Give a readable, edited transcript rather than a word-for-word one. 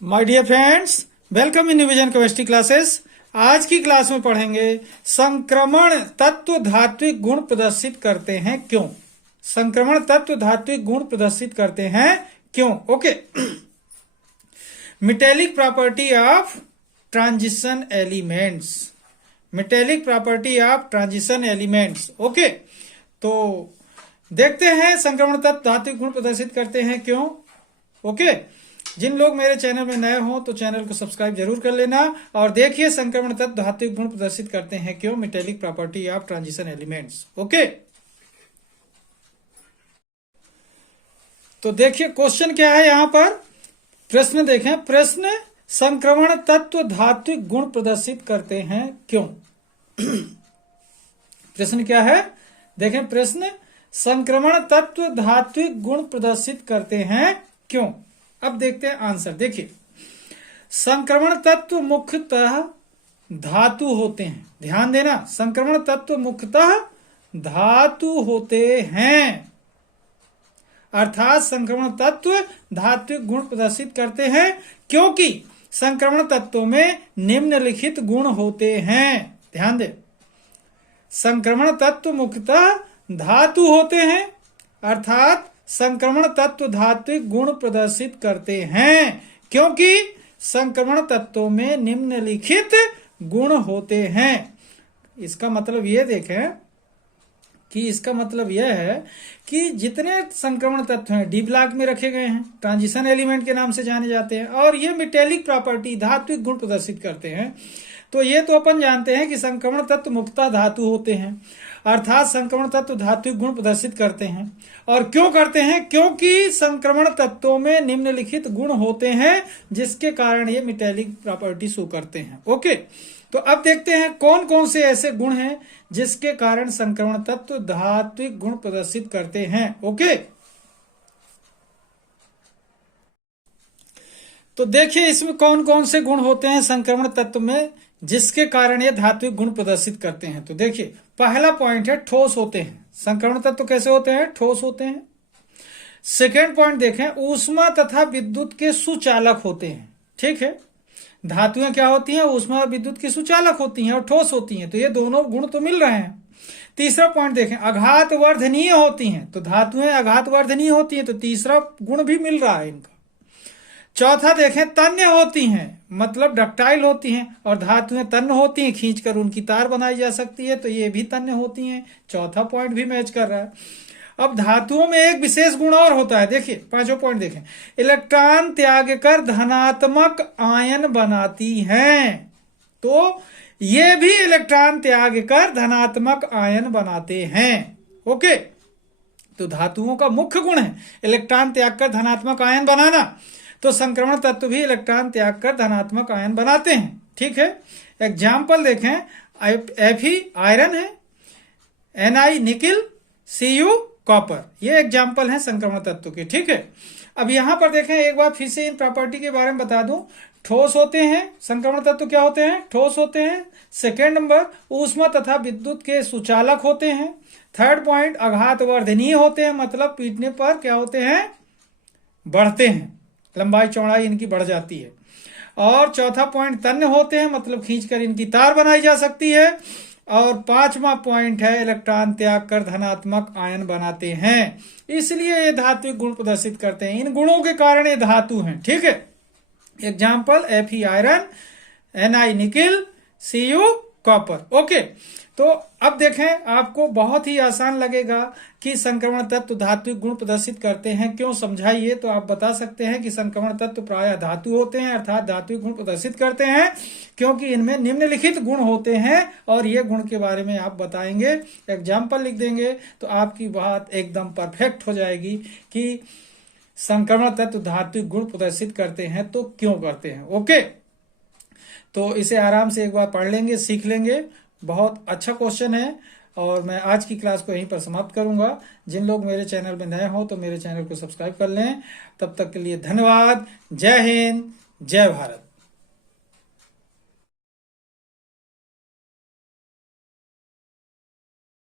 My dear friends, welcome in vision chemistry classes. आज की class में पढ़ेंगे संक्रमण तत्व धात्विक गुण प्रदर्शित करते हैं क्यों। संक्रमण तत्व धात्विक गुण प्रदर्शित करते हैं क्यों। Okay. Metallic property of transition elements. Metallic property of transition elements. Okay, तो देखते हैं संक्रमण तत्व धात्विक गुण प्रदर्शित करते हैं क्यों। ओके, जिन लोग मेरे चैनल में नए हो तो चैनल को सब्सक्राइब जरूर कर लेना और देखिए संक्रमण तत्व धात्विक गुण प्रदर्शित करते हैं क्यों, metallic property of transition elements. Okay, तो देखिए क्वेश्चन क्या है यहां पर। प्रश्न देखें। प्रश्न, संक्रमण तत्व धात्विक गुण प्रदर्शित करते हैं क्यों। प्रश्न क्या है, देखें प्रश्न, संक्रमण तत्व धात्विक गुण प्रदर्शित करते हैं क्यों। अब देखते हैं आंसर। देखिए, संक्रमण तत्व मुख्यतः धातु होते हैं। ध्यान देना, संक्रमण तत्व मुख्यतः धातु होते हैं, अर्थात संक्रमण तत्व धात्विक गुण प्रदर्शित करते हैं क्योंकि संक्रमण तत्वों में निम्नलिखित गुण होते हैं। ध्यान दे, संक्रमण तत्व मुख्यतः धातु होते हैं अर्थात संक्रमण तत्व धात्विक गुण प्रदर्शित करते हैं क्योंकि संक्रमण तत्वों में निम्नलिखित गुण होते हैं। इसका मतलब यह देखें कि इसका मतलब यह है कि जितने संक्रमण तत्व हैं डी ब्लॉक में रखे गए हैं, ट्रांजिशन एलिमेंट के नाम से जाने जाते हैं और ये मेटेलिक प्रॉपर्टी धात्विक गुण प्रदर्शित करते हैं। तो ये तो अपन जानते हैं कि संक्रमण तत्व मुख्यतः धातु होते हैं अर्थात संक्रमण तत्व धात्विक गुण प्रदर्शित करते हैं। और क्यों करते हैं, क्योंकि संक्रमण तत्वों में निम्नलिखित गुण होते हैं जिसके कारण ये मेटेलिक प्रॉपर्टी शो करते हैं। ओके, तो अब देखते हैं कौन कौन से ऐसे गुण हैं जिसके कारण संक्रमण तत्व धात्विक गुण प्रदर्शित करते हैं। ओके, तो देखिए इसमें कौन कौन से गुण होते हैं संक्रमण तत्व में जिसके कारण ये धात्विक गुण प्रदर्शित करते हैं। तो देखिए पहला पॉइंट है ठोस होते हैं। संक्रमण तत्व कैसे होते हैं, ठोस होते हैं। सेकेंड पॉइंट देखें, ऊष्मा तथा विद्युत के सुचालक होते हैं। ठीक है, धातुएं क्या होती हैं, ऊष्मा और विद्युत की सुचालक होती हैं और ठोस होती हैं, तो ये दोनों गुण तो मिल रहे हैं। तीसरा पॉइंट देखें, आघात वर्धनीय होती हैं। तो धातुएं आघात वर्धनीय होती हैं, तो तीसरा गुण भी मिल रहा है इनका। चौथा देखें, तन्य होती हैं, मतलब डक्टाइल होती हैं और धातुएं तन्य होती हैं, खींचकर उनकी तार बनाई जा सकती है, तो ये भी तन्य होती हैं। चौथा पॉइंट भी मैच कर रहा है। अब धातुओं में एक विशेष गुण और होता है। देखिए पांचों पॉइंट देखें, इलेक्ट्रॉन त्याग कर धनात्मक आयन बनाती हैं। तो ये भी इलेक्ट्रॉन त्याग कर धनात्मक आयन बनाते हैं। ओके, तो धातुओं का मुख्य गुण है इलेक्ट्रॉन त्याग कर धनात्मक आयन बनाना, तो संक्रमण तत्व भी इलेक्ट्रॉन त्याग कर धनात्मक आयन बनाते हैं। ठीक है, एग्जाम्पल देखें, Fe आयरन है, Ni निकिल, Cu कॉपर, ये एग्जाम्पल है संक्रमण तत्व के। ठीक है, अब यहां पर देखें एक बार फिर से इन प्रॉपर्टी के बारे में बता दूं। ठोस होते हैं, संक्रमण तत्व क्या होते हैं, ठोस होते हैं। सेकेंड नंबर, ऊष्मा तथा विद्युत के सुचालक होते हैं। थर्ड पॉइंट, आघात वर्धनीय होते हैं, मतलब पीटने पर क्या होते हैं, बढ़ते हैं, लंबाई चौड़ाई इनकी बढ़ जाती है। और चौथा पॉइंट, तन्य होते हैं, मतलब खींचकर इनकी तार बनाई जा सकती है। और पांचवा पॉइंट है, इलेक्ट्रॉन त्याग कर धनात्मक आयन बनाते हैं, इसलिए ये धात्विक गुण प्रदर्शित करते हैं। इन गुणों के कारण ये धातु हैं। ठीक है, example Fe iron, Ni nickel, Cu copper. Okay, तो अब देखें आपको बहुत ही आसान लगेगा कि संक्रमण तत्व धात्विक गुण प्रदर्शित करते हैं क्यों, समझाइए। तो आप बता सकते हैं कि संक्रमण तत्व प्रायः धातु होते हैं अर्थात धात्विक गुण प्रदर्शित करते हैं क्योंकि इनमें निम्नलिखित गुण होते हैं और ये गुण के बारे में आप बताएंगे, एग्जाम्पल लिख देंगे, तो आपकी बात एकदम परफेक्ट हो जाएगी कि संक्रमण तत्व धात्विक गुण प्रदर्शित करते हैं तो क्यों करते हैं। ओके, तो इसे आराम से एक बार पढ़ लेंगे, सीख लेंगे। बहुत अच्छा क्वेश्चन है और मैं आज की क्लास को यहीं पर समाप्त करूंगा। जिन लोग मेरे चैनल में नए हो तो मेरे चैनल को सब्सक्राइब कर लें। तब तक के लिए धन्यवाद। जय हिंद, जय भारत।